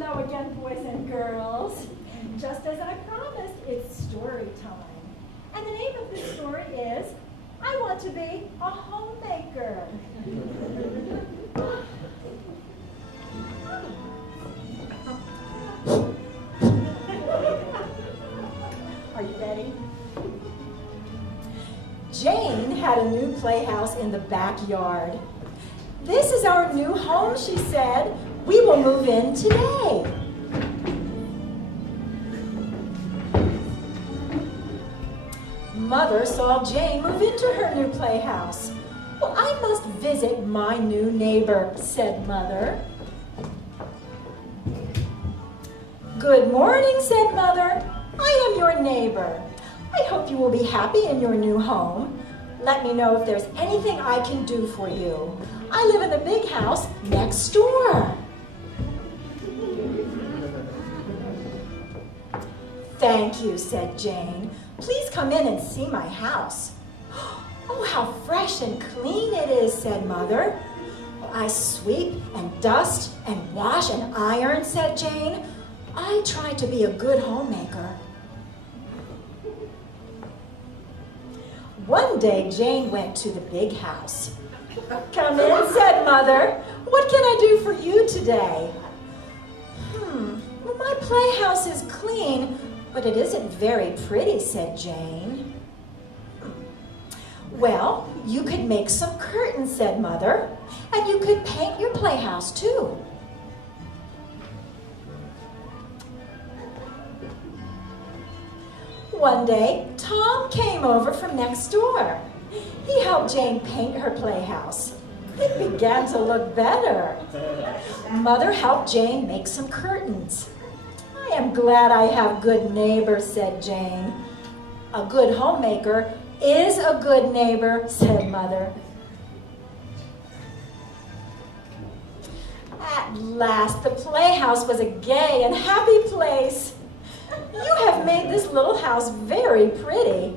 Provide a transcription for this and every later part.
Hello again, boys and girls. Just as I promised, it's story time. And the name of this story is, I Want to Be a Homemaker. Are you ready? Jane had a new playhouse in the backyard. This is our new home, she said. We will move in today. Mother saw Jane move into her new playhouse. Well, I must visit my new neighbor, said Mother. Good morning, said Mother. I am your neighbor. I hope you will be happy in your new home. Let me know if there's anything I can do for you. I live in the big house next door. Thank you, said Jane. Please come in and see my house. Oh, how fresh and clean it is, said Mother. I sweep and dust and wash and iron, said Jane. I try to be a good homemaker. One day, Jane went to the big house. Come in, said Mother. What can I do for you today? Well, my playhouse is clean, but it isn't very pretty, said Jane. Well, you could make some curtains, said Mother, and you could paint your playhouse too. One day, Tom came over from next door. He helped Jane paint her playhouse. It began to look better. Mother helped Jane make some curtains. I am glad I have good neighbors, said Jane. A good homemaker is a good neighbor, said Mother. At last, the playhouse was a gay and happy place. You have made this little house very pretty.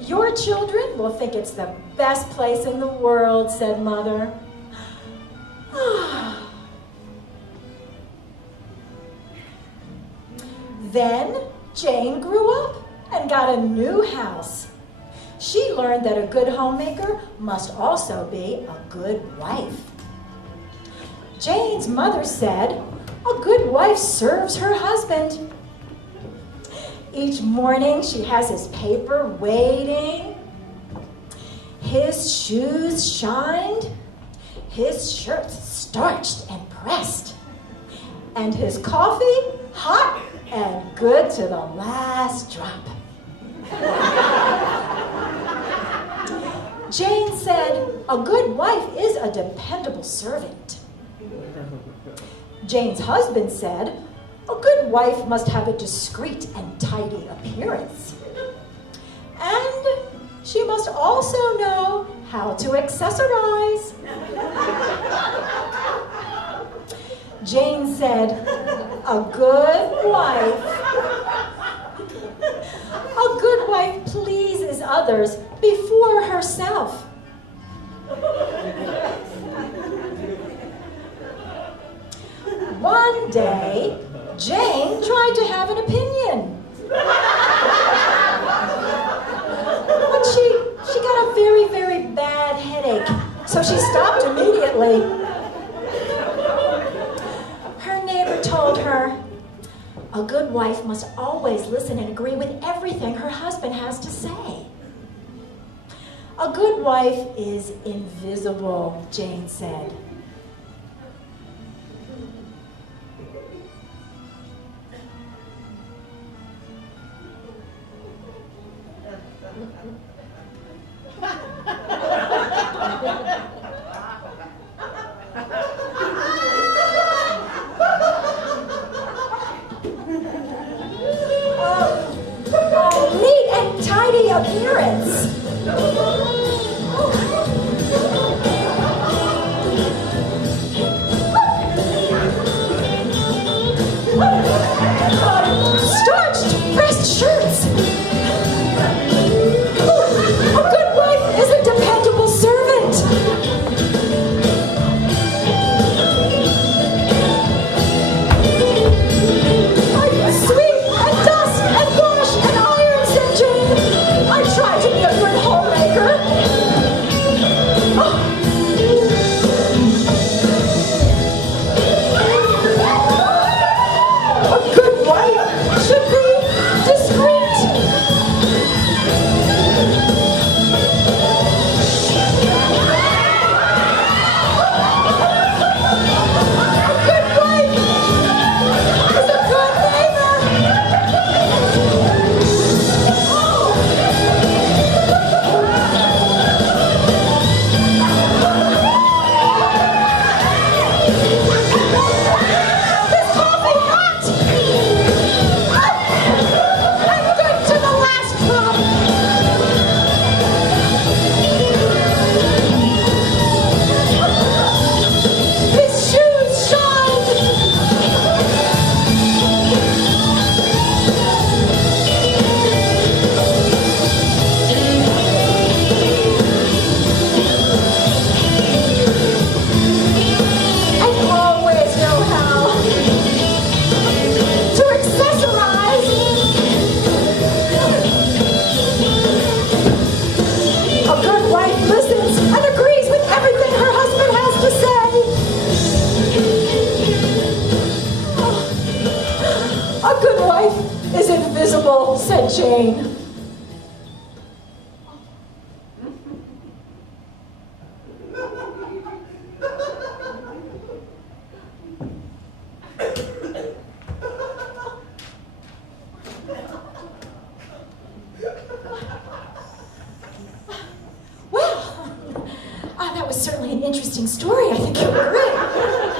Your children will think it's the best place in the world, said Mother. Then Jane grew up and got a new house. She learned that a good homemaker must also be a good wife. Jane's mother said, a good wife serves her husband. Each morning she has his paper waiting, his shoes shined, his shirt starched and pressed, and his coffee hot and good to the last drop. Jane said, a good wife is a dependable servant. Jane's husband said, a good wife must have a discreet and tidy appearance. And she must also know how to accessorize. Jane said, a good wife pleases others before herself. One day, Jane tried to have an opinion. But she got a very, very bad headache, so she stopped immediately. Her neighbor told her, a good wife must always listen and agree with everything her husband has to say. A good wife is invisible, Jane said. Neat and tidy appearance. Starched, pressed shirts. brain. Well, that was certainly an interesting story. I think you agree.